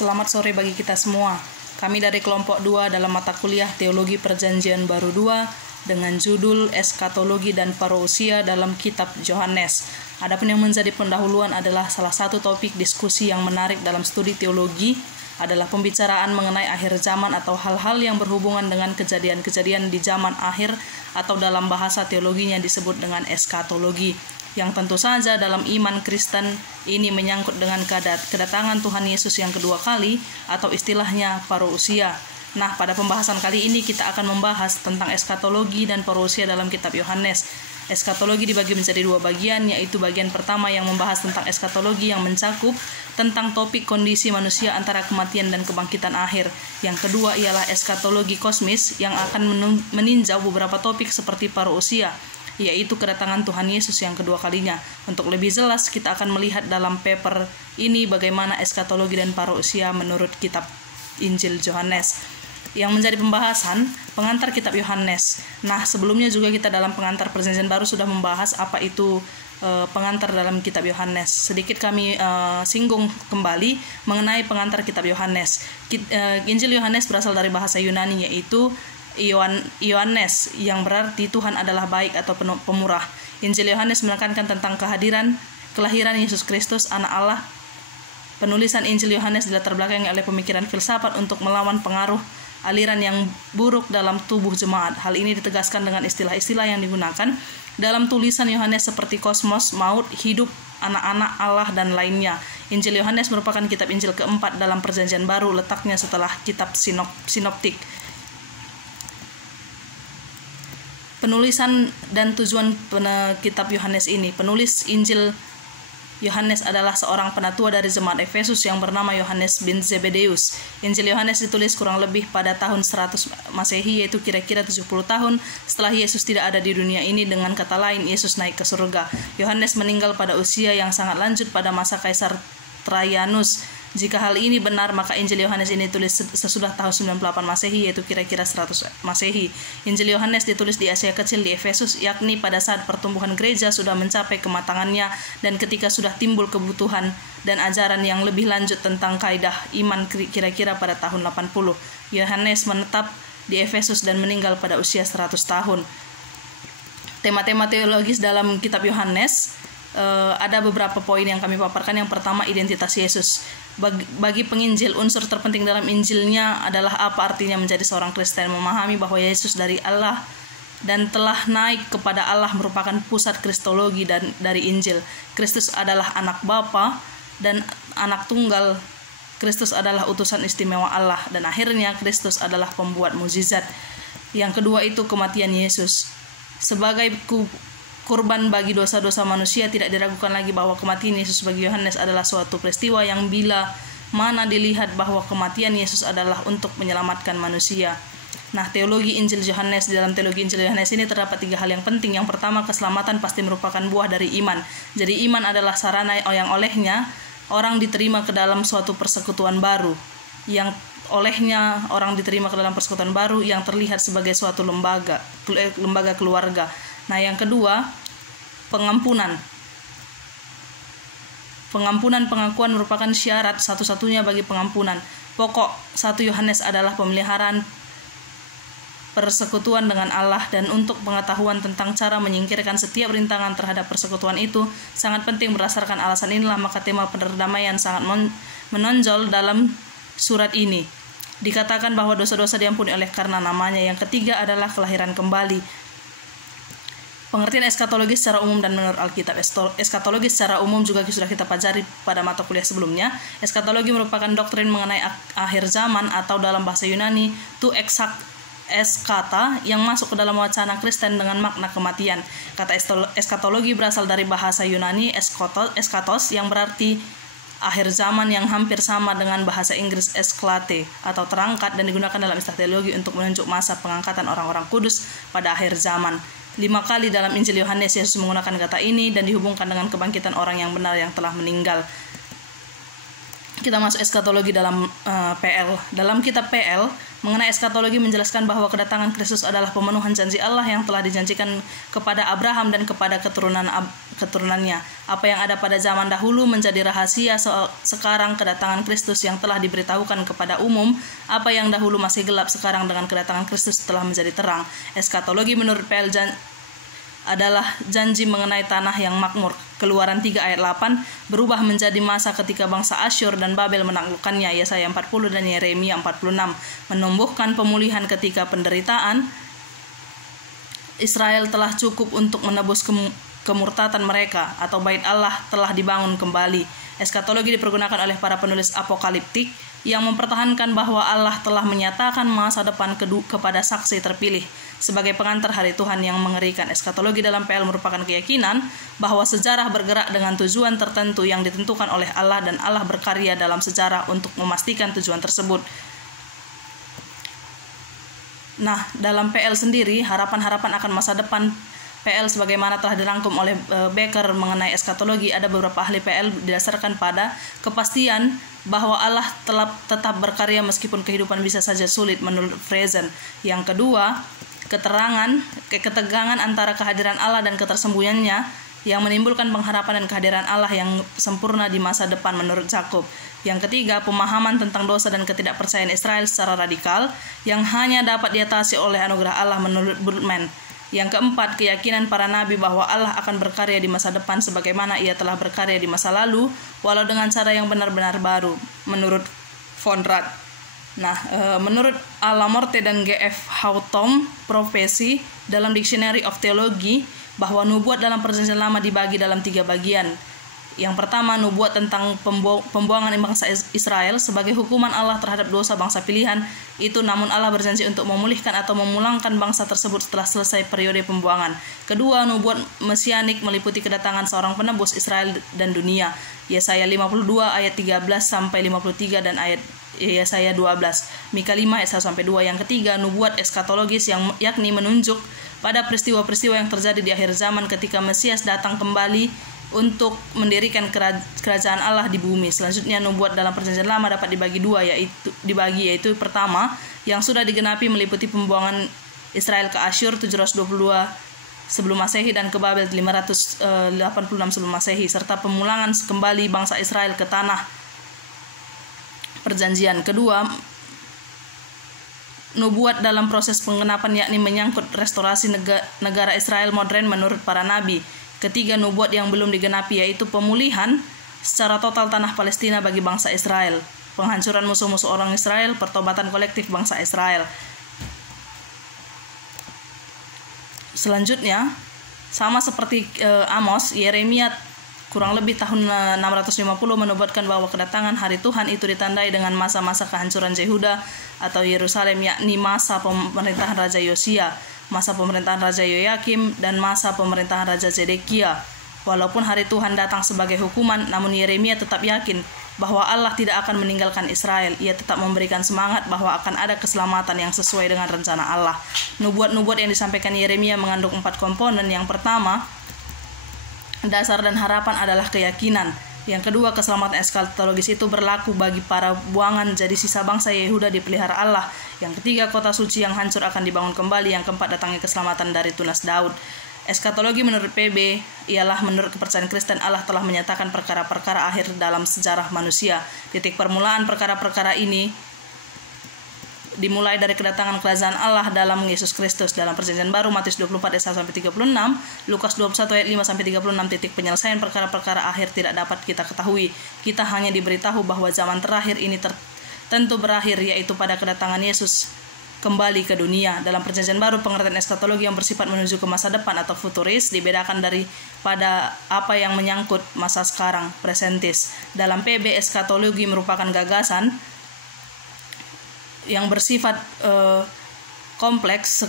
Selamat sore bagi kita semua. Kami dari kelompok 2 dalam mata kuliah Teologi Perjanjian Baru 2 dengan judul Eskatologi dan Parousia dalam Kitab Yohanes. Adapun yang menjadi pendahuluan adalah salah satu topik diskusi yang menarik dalam studi teologi adalah pembicaraan mengenai akhir zaman atau hal-hal yang berhubungan dengan kejadian-kejadian di zaman akhir atau dalam bahasa teologinya disebut dengan eskatologi. Yang tentu saja dalam iman Kristen ini menyangkut dengan kedatangan Tuhan Yesus yang kedua kali atau istilahnya parousia. Nah, pada pembahasan kali ini kita akan membahas tentang eskatologi dan parousia dalam kitab Yohanes. Eskatologi dibagi menjadi dua bagian, yaitu bagian pertama yang membahas tentang eskatologi yang mencakup tentang topik kondisi manusia antara kematian dan kebangkitan akhir. Yang kedua ialah eskatologi kosmis yang akan meninjau beberapa topik seperti parousia, yaitu kedatangan Tuhan Yesus yang kedua kalinya. Untuk lebih jelas, kita akan melihat dalam paper ini bagaimana eskatologi dan parousia menurut kitab Injil Yohanes. Yang menjadi pembahasan, pengantar kitab Yohanes. Nah, sebelumnya juga kita dalam pengantar perjanjian baru sudah membahas apa itu pengantar dalam kitab Yohanes. Sedikit kami singgung kembali mengenai pengantar kitab Yohanes. Injil Yohanes berasal dari bahasa Yunani, yaitu Ioannes, yang berarti Tuhan adalah baik atau pemurah. Injil Yohanes menekankan tentang kelahiran Yesus Kristus, anak Allah. Penulisan Injil Yohanes dilatar belakangi oleh pemikiran filsafat untuk melawan pengaruh aliran yang buruk dalam tubuh jemaat. Hal ini ditegaskan dengan istilah-istilah yang digunakan dalam tulisan Yohanes seperti kosmos, maut, hidup, anak-anak Allah, dan lainnya. Injil Yohanes merupakan kitab Injil keempat dalam perjanjian baru, letaknya setelah kitab sinoptik. Penulisan dan tujuan kitab Yohanes ini. Penulis Injil Yohanes adalah seorang penatua dari jemaat Efesus yang bernama Yohanes bin Zebedeus. Injil Yohanes ditulis kurang lebih pada tahun 100 Masehi, yaitu kira-kira 70 tahun setelah Yesus tidak ada di dunia ini. Dengan kata lain, Yesus naik ke surga. Yohanes meninggal pada usia yang sangat lanjut pada masa Kaisar Trajanus. Jika hal ini benar, maka Injil Yohanes ini ditulis sesudah tahun 98 Masehi, yaitu kira-kira 100 Masehi. Injil Yohanes ditulis di Asia Kecil di Efesus, yakni pada saat pertumbuhan gereja sudah mencapai kematangannya dan ketika sudah timbul kebutuhan dan ajaran yang lebih lanjut tentang kaidah iman kira-kira pada tahun 80. Yohanes menetap di Efesus dan meninggal pada usia 100 tahun. Tema-tema teologis dalam kitab Yohanes, ada beberapa poin yang kami paparkan. Yang pertama, identitas Yesus. Bagi penginjil, unsur terpenting dalam Injilnya adalah apa artinya menjadi seorang Kristen. Memahami bahwa Yesus dari Allah dan telah naik kepada Allah merupakan pusat kristologi dan dari Injil. Kristus adalah anak Bapa dan anak tunggal. Kristus adalah utusan istimewa Allah dan akhirnya Kristus adalah pembuat mukjizat. Yang kedua itu kematian Yesus. Sebagai kurban bagi dosa-dosa manusia, tidak diragukan lagi bahwa kematian Yesus bagi Yohanes adalah suatu peristiwa yang bila mana dilihat bahwa kematian Yesus adalah untuk menyelamatkan manusia. Nah, teologi Injil Yohanes, dalam teologi Injil Yohanes ini terdapat 3 hal yang penting. Yang pertama, keselamatan pasti merupakan buah dari iman. Jadi iman adalah sarana yang olehnya orang diterima ke dalam suatu persekutuan baru, yang olehnya orang diterima ke dalam persekutuan baru yang terlihat sebagai suatu lembaga keluarga. Nah, yang kedua, pengampunan pengakuan merupakan syarat satu-satunya bagi pengampunan. Pokok 1 Yohanes adalah pemeliharaan persekutuan dengan Allah, dan untuk pengetahuan tentang cara menyingkirkan setiap rintangan terhadap persekutuan itu sangat penting. Berdasarkan alasan inilah maka tema perdamaian sangat menonjol dalam surat ini. Dikatakan bahwa dosa-dosa diampuni oleh karena namanya. Yang ketiga adalah kelahiran kembali. Pengertian eskatologi secara umum dan menurut Alkitab. Eskatologi secara umum juga sudah kita pelajari pada mata kuliah sebelumnya. Eskatologi merupakan doktrin mengenai akhir zaman atau dalam bahasa Yunani tu eskata, yang masuk ke dalam wacana Kristen dengan makna kematian. Kata eskatologi berasal dari bahasa Yunani eskatos, yang berarti akhir zaman, yang hampir sama dengan bahasa Inggris esklate atau terangkat, dan digunakan dalam istilah teologi untuk menunjuk masa pengangkatan orang-orang kudus pada akhir zaman. 5 kali dalam Injil Yohanes Yesus menggunakan kata ini dan dihubungkan dengan kebangkitan orang yang benar yang telah meninggal. kita masuk eskatologi dalam PL. Dalam kitab PL, mengenai eskatologi menjelaskan bahwa kedatangan Kristus adalah pemenuhan janji Allah yang telah dijanjikan kepada Abraham dan kepada keturunannya. Apa yang ada pada zaman dahulu menjadi rahasia, sekarang kedatangan Kristus yang telah diberitahukan kepada umum. Apa yang dahulu masih gelap, sekarang dengan kedatangan Kristus telah menjadi terang. Eskatologi menurut PL adalah janji mengenai tanah yang makmur. Keluaran 3 ayat 8 berubah menjadi masa ketika bangsa Asyur dan Babel menaklukkannya. Yesaya 40 dan Yeremia 46 menumbuhkan pemulihan ketika penderitaan. Israel telah cukup untuk menebus kemurtatan mereka, atau bait Allah telah dibangun kembali. Eskatologi dipergunakan oleh para penulis apokaliptik yang mempertahankan bahwa Allah telah menyatakan masa depan kepada saksi terpilih sebagai pengantar hari Tuhan yang mengerikan. Eskatologi dalam PL merupakan keyakinan bahwa sejarah bergerak dengan tujuan tertentu yang ditentukan oleh Allah, dan Allah berkarya dalam sejarah untuk memastikan tujuan tersebut. Nah, dalam PL sendiri, harapan-harapan akan masa depan PL sebagaimana telah dirangkum oleh Becker mengenai eskatologi, ada beberapa ahli PL didasarkan pada kepastian bahwa Allah tetap berkarya meskipun kehidupan bisa saja sulit menurut Friesen. Yang kedua, ketegangan antara kehadiran Allah dan ketersembunyiannya yang menimbulkan pengharapan dan kehadiran Allah yang sempurna di masa depan menurut Jacob. Yang ketiga, pemahaman tentang dosa dan ketidakpercayaan Israel secara radikal yang hanya dapat diatasi oleh anugerah Allah menurut Bultmann. Yang keempat, keyakinan para nabi bahwa Allah akan berkarya di masa depan sebagaimana ia telah berkarya di masa lalu, walau dengan cara yang benar-benar baru, menurut von Rad. Nah, menurut Alamorte dan G.F. Houghton, profesi dalam Dictionary of Theology, bahwa nubuat dalam Perjanjian Lama dibagi dalam 3 bagian. Yang pertama, nubuat tentang pembuangan bangsa Israel sebagai hukuman Allah terhadap dosa bangsa pilihan itu, namun Allah berjanji untuk memulihkan atau memulangkan bangsa tersebut setelah selesai periode pembuangan. Kedua, nubuat mesianik meliputi kedatangan seorang penebus Israel dan dunia. Yesaya 52 ayat 13 sampai 53 dan ayat Yesaya 12. Mika 5 ayat 1 sampai 2. Yang ketiga, nubuat eskatologis yang yakni menunjuk pada peristiwa-peristiwa yang terjadi di akhir zaman ketika Mesias datang kembali untuk mendirikan kerajaan Allah di bumi. Selanjutnya, nubuat dalam Perjanjian Lama dapat dibagi 2, yaitu pertama, yang sudah digenapi meliputi pembuangan Israel ke Asyur 722 sebelum Masehi dan ke Babel 586 sebelum Masehi, serta pemulangan kembali bangsa Israel ke tanah perjanjian. Kedua, nubuat dalam proses penggenapan yakni menyangkut restorasi negara Israel modern menurut para nabi. Ketiga, nubuat yang belum digenapi yaitu pemulihan secara total tanah Palestina bagi bangsa Israel, penghancuran musuh-musuh orang Israel, pertobatan kolektif bangsa Israel. Selanjutnya, sama seperti Amos, Yeremia kurang lebih tahun 650 menubuatkan bahwa kedatangan hari Tuhan itu ditandai dengan masa-masa kehancuran Yehuda atau Yerusalem, yakni masa pemerintahan Raja Yosia, masa pemerintahan Raja Yoyakim, dan masa pemerintahan Raja Zedekia. Walaupun hari Tuhan datang sebagai hukuman, namun Yeremia tetap yakin bahwa Allah tidak akan meninggalkan Israel. Ia tetap memberikan semangat bahwa akan ada keselamatan yang sesuai dengan rencana Allah. Nubuat-nubuat yang disampaikan Yeremia mengandung 4 komponen. Yang pertama, dasar dan harapan adalah keyakinan. Yang kedua, keselamatan eskatologis itu berlaku bagi para buangan, jadi sisa bangsa Yehuda dipelihara Allah. Yang ketiga, kota suci yang hancur akan dibangun kembali. Yang keempat, datangnya keselamatan dari tunas Daud. Eskatologi menurut PB ialah menurut kepercayaan Kristen Allah telah menyatakan perkara-perkara akhir dalam sejarah manusia. Titik permulaan perkara-perkara ini dimulai dari kedatangan kerajaan Allah dalam Yesus Kristus. Dalam Perjanjian Baru, Matius 24 ayat 1 sampai 36, Lukas 21 ayat 5 sampai 36, titik penyelesaian perkara-perkara akhir tidak dapat kita ketahui. Kita hanya diberitahu bahwa zaman terakhir ini tentu berakhir, yaitu pada kedatangan Yesus kembali ke dunia. Dalam Perjanjian Baru, pengertian eskatologi yang bersifat menuju ke masa depan atau futuris dibedakan daripada apa yang menyangkut masa sekarang, presentis. Dalam PB, eskatologi merupakan gagasan yang bersifat kompleks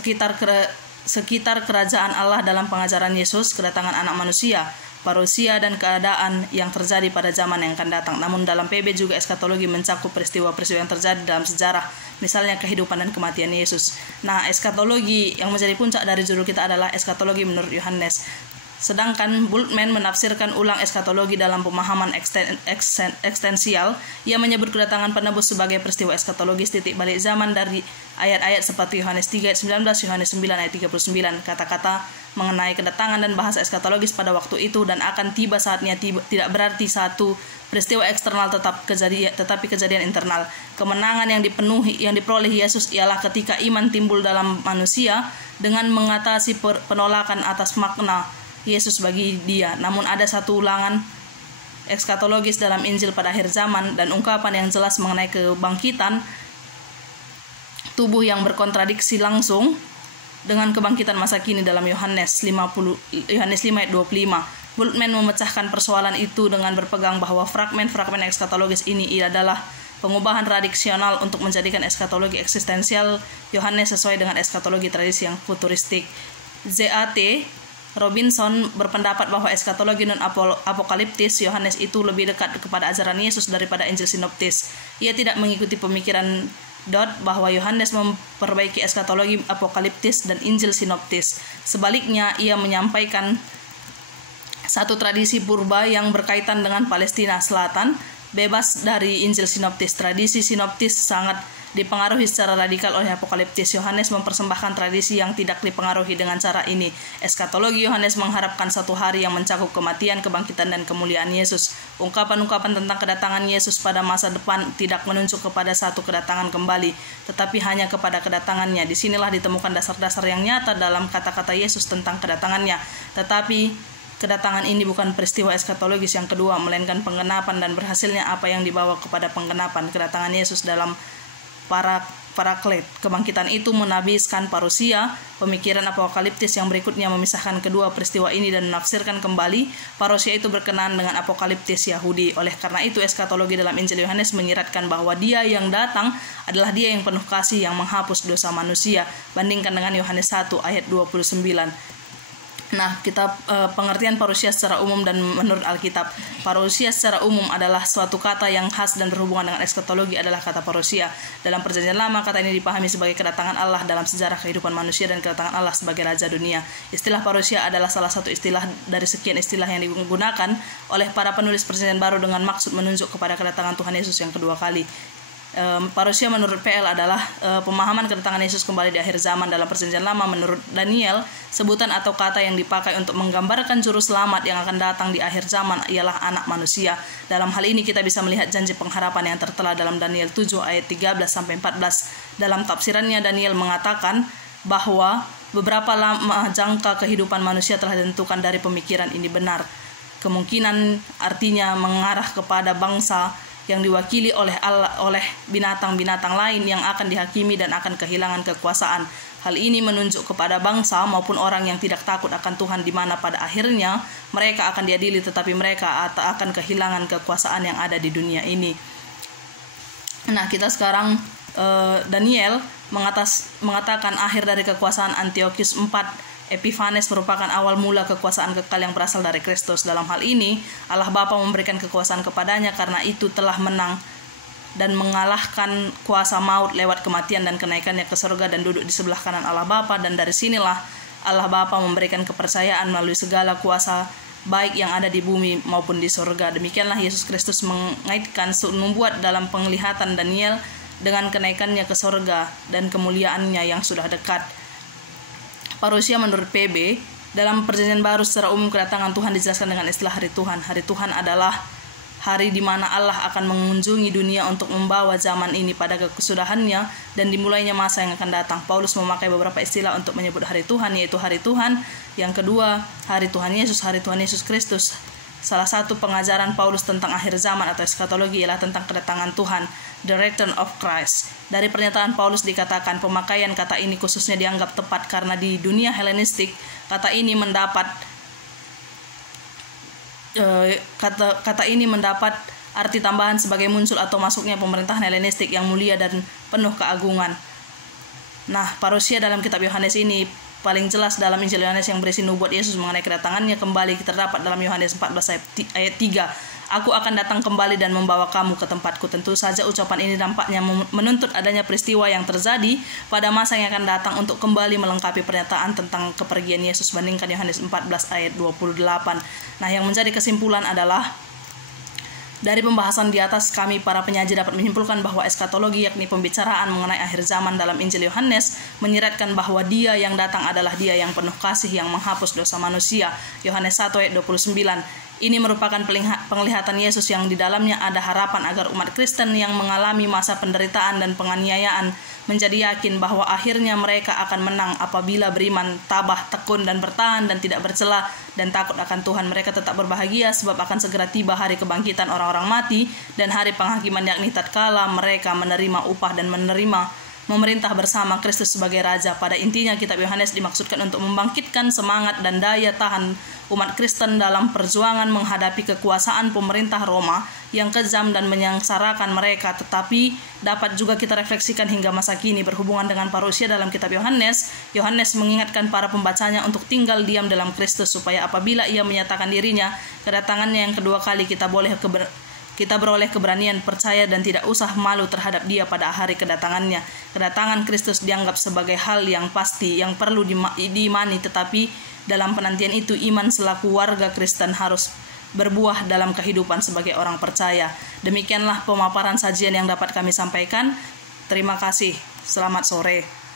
sekitar kerajaan Allah dalam pengajaran Yesus, kedatangan anak manusia, parusia, dan keadaan yang terjadi pada zaman yang akan datang. Namun dalam PB juga eskatologi mencakup peristiwa-peristiwa yang terjadi dalam sejarah, misalnya kehidupan dan kematian Yesus. Nah, eskatologi yang menjadi puncak dari judul kita adalah eskatologi menurut Yohanes. Sedangkan Bultmann menafsirkan ulang eskatologi dalam pemahaman ekstensial. Ia menyebut kedatangan penebus sebagai peristiwa eskatologis titik balik zaman dari ayat-ayat seperti Yohanes 3 ayat 19, Yohanes 9 ayat 39. Kata-kata mengenai kedatangan dan bahasa eskatologis pada waktu itu dan akan tiba saatnya tidak berarti satu peristiwa eksternal tetapi kejadian internal. Kemenangan yang diperoleh Yesus ialah ketika iman timbul dalam manusia dengan mengatasi penolakan atas makna Yesus bagi dia. Namun ada satu ulangan ekskatologis dalam Injil pada akhir zaman dan ungkapan yang jelas mengenai kebangkitan tubuh yang berkontradiksi langsung dengan kebangkitan masa kini dalam Yohanes 5 ayat 25. Bultmann memecahkan persoalan itu dengan berpegang bahwa fragmen-fragmen ekskatologis ini adalah pengubahan radikal untuk menjadikan eskatologi eksistensial Yohanes sesuai dengan eskatologi tradisi yang futuristik. Z.A.T. Robinson berpendapat bahwa eskatologi non-apokaliptis Yohanes itu lebih dekat kepada ajaran Yesus daripada Injil sinoptis. Ia tidak mengikuti pemikiran Dodd bahwa Yohanes memperbaiki eskatologi apokaliptis dan Injil sinoptis. Sebaliknya, ia menyampaikan satu tradisi purba yang berkaitan dengan Palestina Selatan, bebas dari Injil sinoptis. Tradisi sinoptis sangat dipengaruhi secara radikal oleh apokaliptis. Yohanes mempersembahkan tradisi yang tidak dipengaruhi dengan cara ini. Eskatologi Yohanes mengharapkan satu hari yang mencakup kematian, kebangkitan, dan kemuliaan Yesus. Ungkapan-ungkapan tentang kedatangan Yesus pada masa depan tidak menunjuk kepada satu kedatangan kembali, tetapi hanya kepada kedatangannya. Disinilah ditemukan dasar-dasar yang nyata dalam kata-kata Yesus tentang kedatangannya. Tetapi kedatangan ini bukan peristiwa eskatologis yang kedua, melainkan penggenapan dan berhasilnya apa yang dibawa kepada penggenapan. Kedatangan Yesus dalam paraklet. Kebangkitan itu menabiskan parusia. Pemikiran apokaliptis yang berikutnya memisahkan kedua peristiwa ini dan menafsirkan kembali parusia itu berkenaan dengan apokaliptis Yahudi. Oleh karena itu eskatologi dalam Injil Yohanes menyiratkan bahwa dia yang datang adalah dia yang penuh kasih yang menghapus dosa manusia. Bandingkan dengan Yohanes 1 ayat 29. Nah, kita pengertian parusia secara umum dan menurut Alkitab. Parusia secara umum adalah suatu kata yang khas dan berhubungan dengan eskatologi adalah kata parusia. Dalam Perjanjian Lama, kata ini dipahami sebagai kedatangan Allah dalam sejarah kehidupan manusia dan kedatangan Allah sebagai Raja dunia. Istilah parusia adalah salah satu istilah dari sekian istilah yang digunakan oleh para penulis Perjanjian Baru dengan maksud menunjuk kepada kedatangan Tuhan Yesus yang kedua kali. Parusia menurut PL adalah pemahaman kedatangan Yesus kembali di akhir zaman. Dalam Perjanjian Lama menurut Daniel, sebutan atau kata yang dipakai untuk menggambarkan juru selamat yang akan datang di akhir zaman ialah anak manusia. Dalam hal ini kita bisa melihat janji pengharapan yang tertera dalam Daniel 7 ayat 13-14. Dalam tafsirannya Daniel mengatakan bahwa beberapa lama jangka kehidupan manusia telah ditentukan dari pemikiran ini benar. Kemungkinan artinya mengarah kepada bangsa yang diwakili oleh Allah, oleh binatang-binatang lain yang akan dihakimi dan akan kehilangan kekuasaan. Hal ini menunjuk kepada bangsa maupun orang yang tidak takut akan Tuhan, di mana pada akhirnya mereka akan diadili tetapi mereka akan kehilangan kekuasaan yang ada di dunia ini. Nah, kita sekarang Daniel mengatakan akhir dari kekuasaan Antiochus IV Epiphanes merupakan awal mula kekuasaan kekal yang berasal dari Kristus. Dalam hal ini, Allah Bapa memberikan kekuasaan kepadanya karena itu telah menang dan mengalahkan kuasa maut lewat kematian dan kenaikannya ke surga dan duduk di sebelah kanan Allah Bapa. Dan dari sinilah Allah Bapa memberikan kepercayaan melalui segala kuasa baik yang ada di bumi maupun di surga. Demikianlah Yesus Kristus mengaitkan membuat dalam penglihatan Daniel dengan kenaikannya ke surga dan kemuliaannya yang sudah dekat. Parusia menurut PB, dalam Perjanjian Baru secara umum kedatangan Tuhan dijelaskan dengan istilah hari Tuhan. Hari Tuhan adalah hari di mana Allah akan mengunjungi dunia untuk membawa zaman ini pada kesudahannya dan dimulainya masa yang akan datang. Paulus memakai beberapa istilah untuk menyebut hari Tuhan, yaitu hari Tuhan. Yang kedua, hari Tuhan Yesus Kristus. Salah satu pengajaran Paulus tentang akhir zaman atau eskatologi ialah tentang kedatangan Tuhan, the return of Christ. Dari pernyataan Paulus dikatakan pemakaian kata ini khususnya dianggap tepat karena di dunia Helenistik kata ini mendapat arti tambahan sebagai muncul atau masuknya pemerintahan Helenistik yang mulia dan penuh keagungan. Nah, parusia dalam kitab Yohanes ini paling jelas dalam Injil Yohanes yang berisi nubuat Yesus mengenai kedatangannya kembali terdapat dalam Yohanes 14 ayat 3. Aku akan datang kembali dan membawa kamu ke tempatku. Tentu saja ucapan ini nampaknya menuntut adanya peristiwa yang terjadi pada masa yang akan datang untuk kembali melengkapi pernyataan tentang kepergian Yesus. Bandingkan Yohanes 14 ayat 28. Nah, yang menjadi kesimpulan adalah dari pembahasan di atas, kami para penyaji dapat menyimpulkan bahwa eskatologi, yakni pembicaraan mengenai akhir zaman dalam Injil Yohanes, menyiratkan bahwa Dia yang datang adalah Dia yang penuh kasih yang menghapus dosa manusia. Yohanes 1 ayat 29. Ini merupakan penglihatan Yesus yang di dalamnya ada harapan agar umat Kristen yang mengalami masa penderitaan dan penganiayaan menjadi yakin bahwa akhirnya mereka akan menang apabila beriman, tabah, tekun, dan bertahan dan tidak bercela dan takut akan Tuhan. Mereka tetap berbahagia sebab akan segera tiba hari kebangkitan orang-orang mati dan hari penghakiman, yakni tatkala mereka menerima upah dan memerintah bersama Kristus sebagai Raja. Pada intinya, kitab Yohanes dimaksudkan untuk membangkitkan semangat dan daya tahan umat Kristen dalam perjuangan menghadapi kekuasaan pemerintah Roma yang kejam dan menyengsarakan mereka. Tetapi dapat juga kita refleksikan hingga masa kini berhubungan dengan parusia dalam kitab Yohanes. Yohanes mengingatkan para pembacanya untuk tinggal diam dalam Kristus supaya apabila ia menyatakan dirinya kedatangannya yang kedua kali, kita beroleh keberanian percaya dan tidak usah malu terhadap Dia pada hari kedatangannya. Kedatangan Kristus dianggap sebagai hal yang pasti yang perlu diimani, tetapi dalam penantian itu iman selaku warga Kristen harus berbuah dalam kehidupan sebagai orang percaya. Demikianlah pemaparan sajian yang dapat kami sampaikan. Terima kasih. Selamat sore.